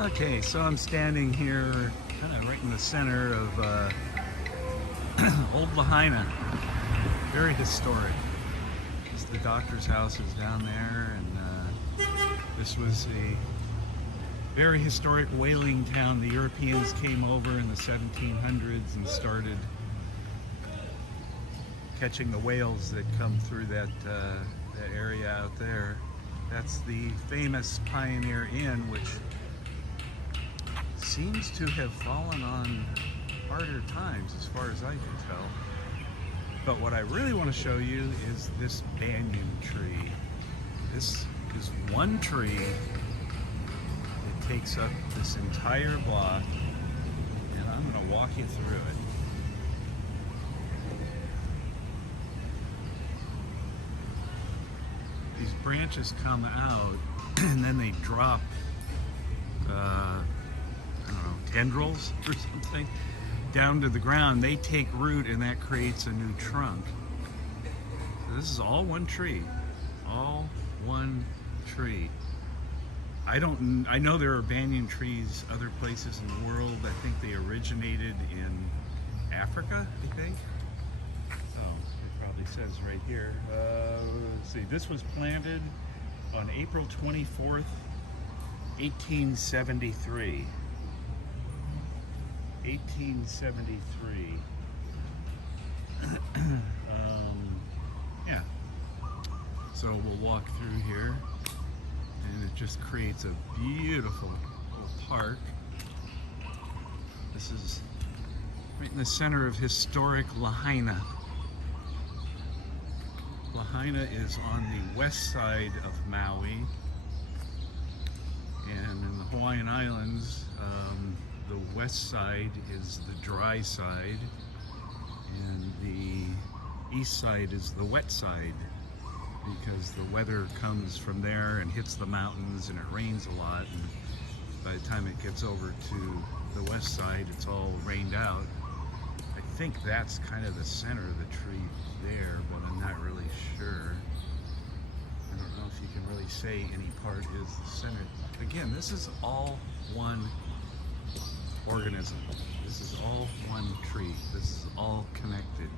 Okay, so I'm standing here kind of right in the center of Old Lahaina. Very historic. The doctor's house is down there, and this was a very historic whaling town. The Europeans came over in the 1700s and started catching the whales that come through that area out there. That's the famous Pioneer Inn, which seems to have fallen on harder times as far as I can tell. But what I really want to show you is this banyan tree. This is one tree that takes up this entire block, and I'm going to walk you through it. These branches come out and then they drop I don't know, tendrils or something down to the ground. They take root and that creates a new trunk. So this is all one tree. All one tree. I know there are banyan trees other places in the world. I think they originated in Africa, I think. Oh, it probably says right here. Let's see, this was planted on April 24th, 1873. 1873. Yeah. So we'll walk through here, and it just creates a beautiful little park. This is right in the center of historic Lahaina. Lahaina is on the west side of Maui, and in the Hawaiian Islands, the west side is the dry side, and the east side is the wet side, because the weather comes from there and hits the mountains and it rains a lot, and by the time it gets over to the west side, it's all rained out. I think that's kind of the center of the tree there, but I'm not really sure. I don't know if you can really say any part is the center. Again, this is all one organism. This is all one tree. This is all connected.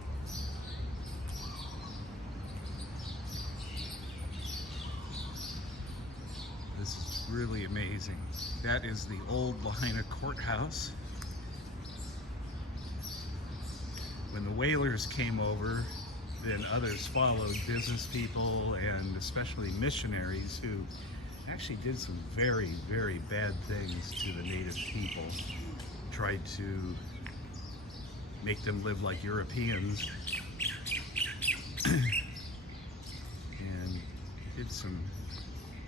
This is really amazing. That is the old Lahaina courthouse. When the whalers came over, then others followed, business people and especially missionaries who actually did some very, very bad things to the native people. Tried to make them live like Europeans and did some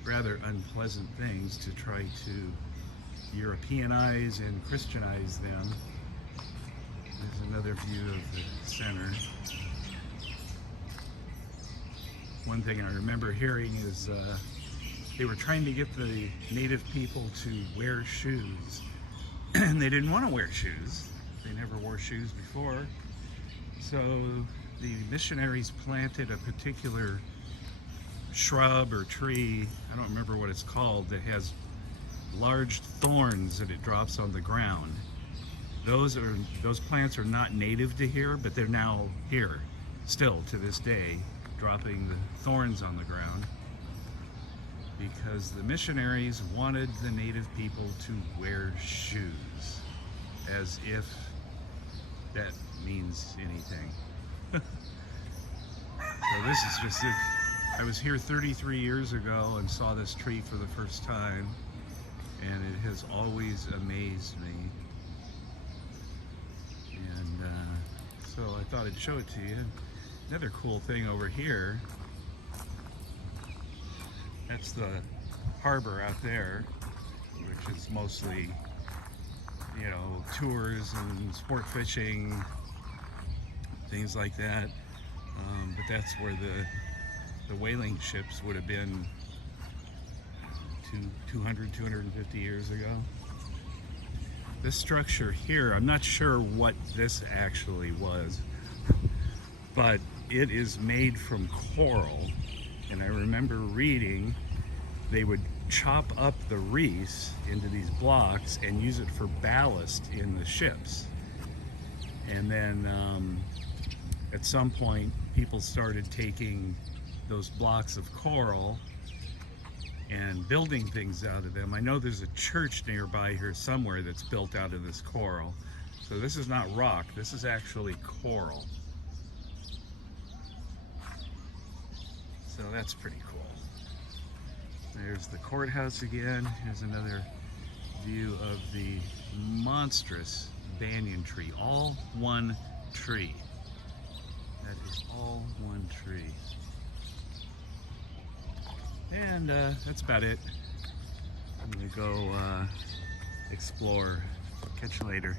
rather unpleasant things to try to Europeanize and Christianize them. There's another view of the center. One thing I remember hearing is they were trying to get the native people to wear shoes. And they didn't want to wear shoes. They never wore shoes before. So the missionaries planted a particular shrub or tree, I don't remember what it's called, that has large thorns that it drops on the ground. Those plants are not native to here, but they're now here, still to this day, dropping the thorns on the ground, because the missionaries wanted the native people to wear shoes, as if that means anything. So this is just it. I was here 33 years ago and saw this tree for the first time, and it has always amazed me. And so I thought I'd show it to you. Another cool thing over here, that's the harbor out there, which is mostly, you know, tours and sport fishing, things like that. But that's where the whaling ships would have been 200, 250 years ago. This structure here, I'm not sure what this actually was, but it is made from coral. And I remember reading they would chop up the reefs into these blocks and use it for ballast in the ships. And then at some point, people started taking those blocks of coral and building things out of them. I know there's a church nearby here somewhere that's built out of this coral. So this is not rock, this is actually coral. So that's pretty cool. There's the courthouse again. Here's another view of the monstrous banyan tree. All one tree. That is all one tree. And that's about it. I'm gonna go explore. Catch you later.